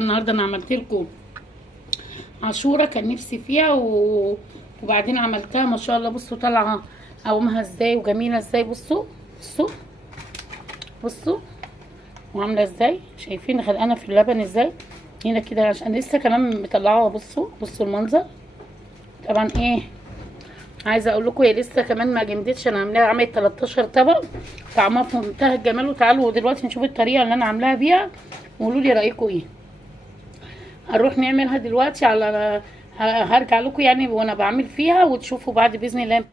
النهارده انا عملت لكم عاشوره كان نفسي فيها وبعدين عملتها ما شاء الله. بصوا طالعه قوامها ازاي وجميله ازاي. بصوا بصوا بصوا وعامله ازاي، شايفين غرقانه في اللبن ازاي هنا كده عشان لسه كمان مطلعاها. بصوا بصوا المنظر. طبعا ايه عايزه اقول لكم هي لسه كمان ما جمدتش، انا عاملاها عملت 13 طبق، طعمها في منتهى الجمال. وتعالوا دلوقتي نشوف الطريقه اللي انا عاملاها بيها وقولوا لي رايكم ايه. هنروح نعملها دلوقتي على هرجع لكم يعني وانا بعمل فيها وتشوفوا بعد باذن الله.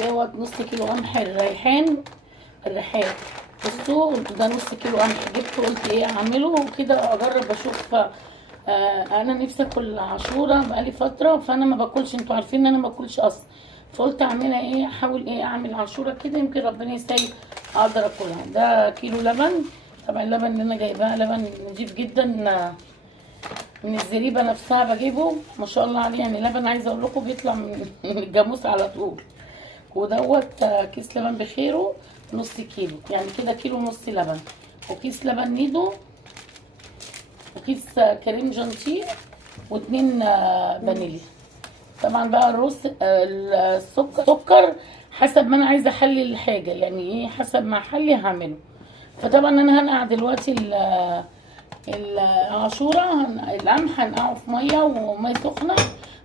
دوت نص كيلو قمح الريحان. بصوا ده نص كيلو قمح جبته، قلت ايه اعمله كده اجرب اشوف. انا نفسي اكل عاشوره بقالي فتره، فانا ما باكلش، انتوا عارفين ان انا ما باكلش اصلا، فقلت اعملها ايه، احاول ايه اعمل عاشوره كده يمكن ربنا يسهل اقدر اكلها. ده كيلو لبن، طبعا اللبن اللي انا جايباه لبن نضيف جدا من الزريبه نفسها بجيبه ما شاء الله عليه، يعني لبن عايزه اقول لكم بيطلع من الجاموس على طول. ودوت كيس لبن بخيره نص كيلو، يعني كده كيلو ونص لبن، وكيس لبن نيدو، وكيس كريم جانتيه، واتنين فانيليا. طبعا بقى السكر حسب ما انا عايزه احلي الحاجه، يعني ايه حسب ما احلي هعمله. فطبعا انا هنقع دلوقتي العاشوره، القمح هنقعه في ميه وميه سخنه،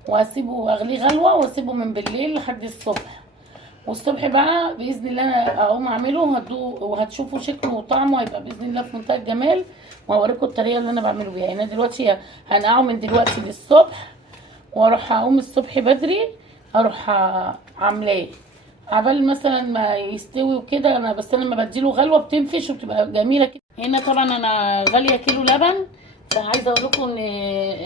وهسيبه اغليه غلوه واسيبه من بالليل لحد الصبح. والصبح بقى باذن الله انا اقوم اعمله وهتشوفوا شكله وطعمه هيبقى باذن الله في منتهى الجمال. وهوريكم الطريقه اللي انا بعمله بيها. انا دلوقتي هنقعه من دلوقتي للصبح، واروح اقوم الصبح بدري اروح عاملاه عبال مثلا ما يستوي وكده. انا بس انا لما بديله غلوه بتنفش وبتبقى جميله كده. هنا طبعا انا غاليه كيلو لبن، فعايزه اقول لكم ان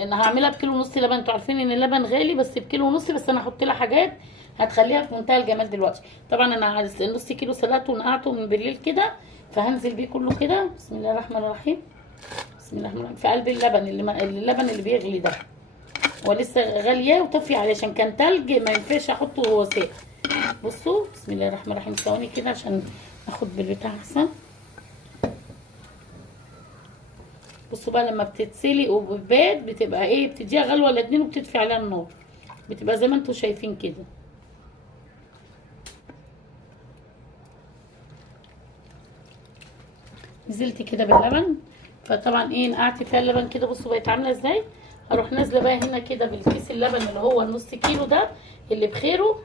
انا هعملها بكيلو ونص لبن. انتوا عارفين ان اللبن غالي، بس بكيلو ونص، بس انا هحط لها حاجات هتخليها في منتهى الجمال دلوقتي. طبعا انا نص كيلو سلقته ونقعته من بالليل كده، فهنزل بيه كله كده. بسم الله الرحمن الرحيم. بسم الله الرحمن الرحيم. في قلب اللبن اللبن اللي بيغلي ده، ولسه غاليه وطفي عليه عشان كان تلج ما ينفعش احطه وهو ساقع. بصوا بسم الله الرحمن الرحيم. ثواني كده عشان اخد بالبتاع احسن. بصوا بقى لما بتتسلق وبتبات بتبقى ايه، بتديها غلوه ولا اتنين وبتطفي عليها النار، بتبقى زي ما انتوا شايفين كده. نزلت كده باللبن، فطبعا ايه نقعت فيها اللبن كده. بصوا بقت عامله ازاي. هروح نازله بقى هنا كده بالكيس اللبن اللي هو النص كيلو ده اللي بخيره،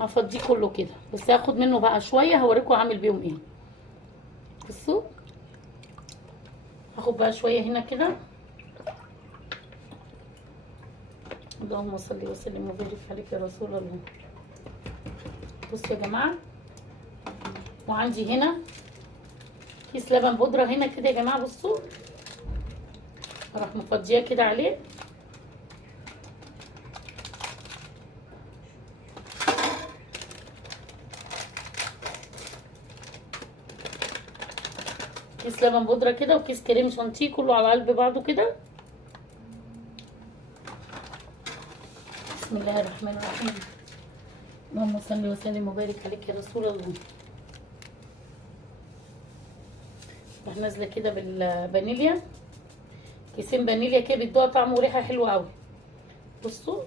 هفضيه كله كده، بس هاخد منه بقى شويه هوريكم هعمل بيهم ايه. بصوا هاخد بقى شويه هنا كده. اللهم صل وسلم وبارك عليك يا رسول الله. بصوا يا جماعه، وعندي هنا كيس لبن بودره هنا كده يا جماعه. بصوا هروح مفضيه كده عليه. كيس لبن بودره كده وكيس كريم شانتيه كله على قلب بعضه كده. بسم الله الرحمن الرحيم. اللهم صل وسلم وبارك عليك يا رسول الله. راح نازله كده بالفانيليا، كيسين فانيليا كده بيدوها طعم وريحه حلوه قوي. بصوا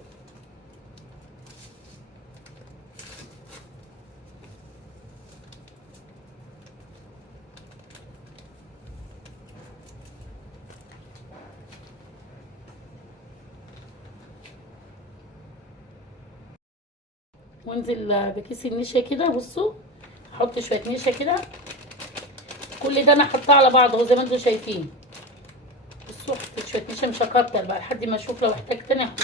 وانزل بكيس النشا كده. بصوا هحط شويه نشا كده، كل ده انا حطاه على بعضه زي ما انتم شايفين. بصوا حطيت شويه نشا، مش هكتر بقى لحد ما اشوف لو احتاج تاني احط.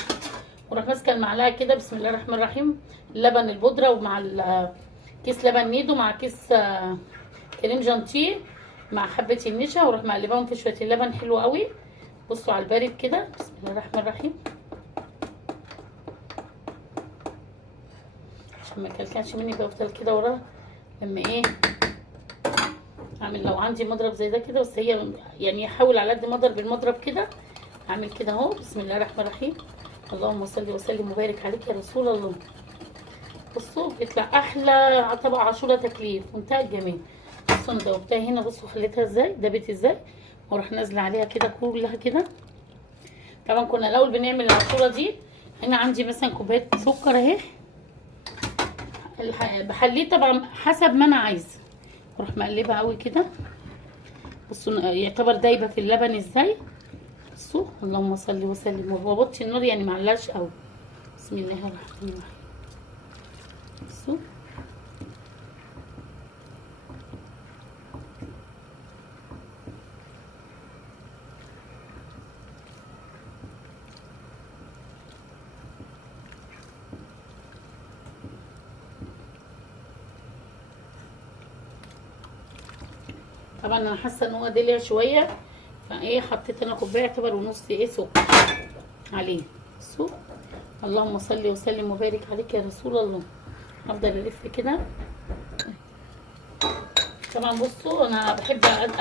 واروح ماسكه المعلقه كده. بسم الله الرحمن الرحيم. اللبن البودره ومع كيس لبن نيدو مع كيس كريم جانتيه مع حبه النشا، واروح مقلباهم في شويه اللبن حلو قوي. بصوا على البارد كده. بسم الله الرحمن الرحيم عشان ما يكلكعش مني، بفضل كده وراه لما ايه اعمل. لو عندي مضرب زي ده كده، بس هي يعني احاول على قد ما اقدر بالمضرب كده اعمل كده اهو. بسم الله الرحمن الرحيم. اللهم صل وسلم وبارك عليك يا رسول الله. بصوا بيطلع احلى طبق عاشوره تكليف منتهى الجمال. بصوا انا دوبتها هنا، بصوا خليتها ازاي دابت ازاي، واروح نازله عليها كده كلها كده. طبعا كنا الاول بنعمل العصوره دي. هنا عندي مثلا كوبايه سكر اهي، بحليه طبعا حسب ما انا عايزه. اروح مقلبها قوي كده. بصوا يعتبر دايبه في اللبن ازاي. بصوا اللهم صل وسلم، وبوطي النار يعني معلاش قوي. بسم الله الرحمن الرحيم. بصوا طبعا انا حاسه ان هو دلع شويه، فايه حطيت انا كوبايه يعتبر ونص ايه سكر عليه. بصوا اللهم صل وسلم وبارك عليك يا رسول الله. هفضل الف كده. طبعا بصوا انا بحب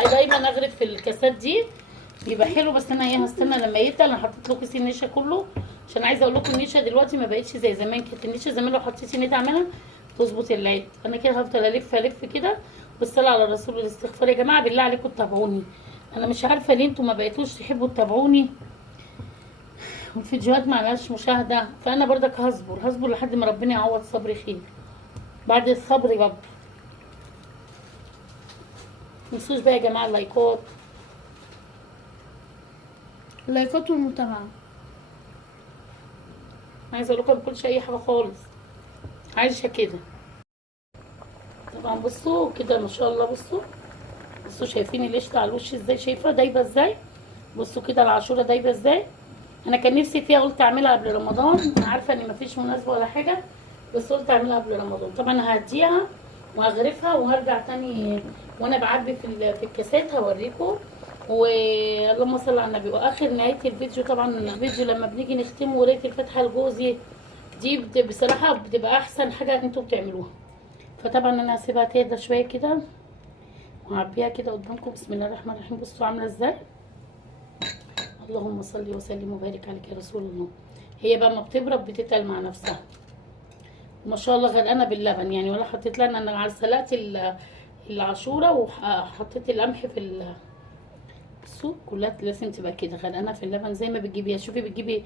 دايما اغرف في الكاسات دي، بيبقى حلو. بس انا ايه هستنى لما يتقل. انا حطيت له كيس النشا كله، عشان عايزه اقول لكم النشا دلوقتي ما بقتش زي زمان. كانت النشا زمان لو حطيتي نيت اعملها تظبط العيد. انا كده هفضل الف كده. والصلاه على الرسول والاستغفار. يا جماعه بالله عليكم تتابعوني، انا مش عارفه ليه انتوا ما بقيتوش تحبوا تتابعوني والفيديوهات ما لهاش مشاهده. فانا برضك هصبر لحد ما ربنا يعوض صبري خير. بعد الصبر بقى متنسوش بقى يا جماعه اللايكات والمتابعه. عايزه اقول لكم ما باكلش اي حاجه خالص، عايشه كده. طبعا بصوا كده ما شاء الله. بصوا شايفين القشطه على الوش ازاي، شايفه دايبه ازاي. بصوا كده العاشوره دايبه ازاي. انا كان نفسي فيها، قلت اعملها قبل رمضان. انا عارفه ان مفيش مناسبه ولا حاجه، بس قلت اعملها قبل رمضان. طبعا هديها وهغرفها وهرجع تاني وانا بعبي في الكاسات هوريكم. واللهم صل على النبي. واخر نهايه الفيديو، طبعا الفيديو لما بنيجي نختمه وقرايه الفاتحه لجوزي دي بصراحه بتبقى احسن حاجه انتوا بتعملوها. فطبعا انا هسيبها تهدى شويه كده وهعبيها كده قدامكم. بسم الله الرحمن الرحيم. بصوا عامله ازاي. اللهم صل وسلم وبارك عليك يا رسول الله. هي بقى ما بتبرد بتتقل مع نفسها ما شاء الله. غرقانه باللبن يعني، ولا حطيت لها. انا سلقت العاشوره وحطيت القمح في بصوا كلها لازم تبقى كده غرقانه في اللبن زي ما بتجيبيها. شوفي بتجيبي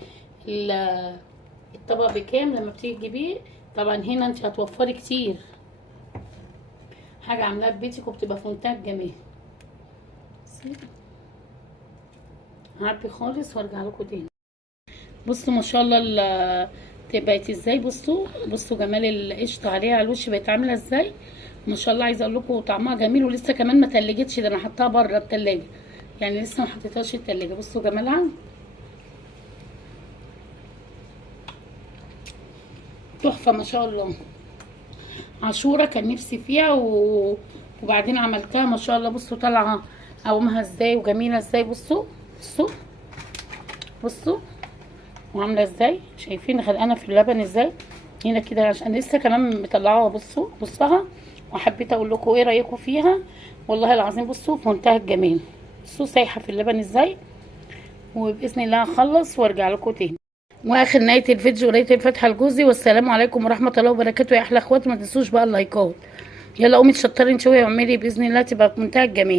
الطبق بكام لما بتيجي تجيبيه. طبعا هنا انت هتوفري كتير، حاجه عاملاها ببيتك وبتبقى في منتهى الجمال. هعبي خالص وارجع لكم تاني. بصوا ما شاء الله بقت ازاي. بصوا جمال القشطه عليها على الوش بقت عامله ازاي ما شاء الله. عايزه اقول لكم طعمها جميل، ولسه كمان ما تلجتش. ده انا حطاها بره التلاجة يعني، لسه ما حطيتهاش التلاجة. بصوا جمالها تحفه ما شاء الله. عاشوره كان نفسي فيها وبعدين عملتها ما شاء الله. بصوا طالعه قوامها ازاي وجميله ازاي. بصوا وعامله ازاي. شايفين غرقانه في اللبن ازاي هنا كده، عشان لسه كمان مطلعاها. بصها وحبيت اقول لكم ايه رايكم فيها. والله العظيم بصوا في منتهى الجمال. بصوا سايحه في اللبن ازاي. وباذن الله هخلص وارجع لكم تاني. واخر نهايه الفيديو قرايه الفاتحه لجوزي. والسلام عليكم ورحمه الله وبركاته يا احلى اخوات. ما تنسوش بقى اللايكات. يلا قومي اتشطري انت واعملي باذن الله تبقى في منتهى الجمال.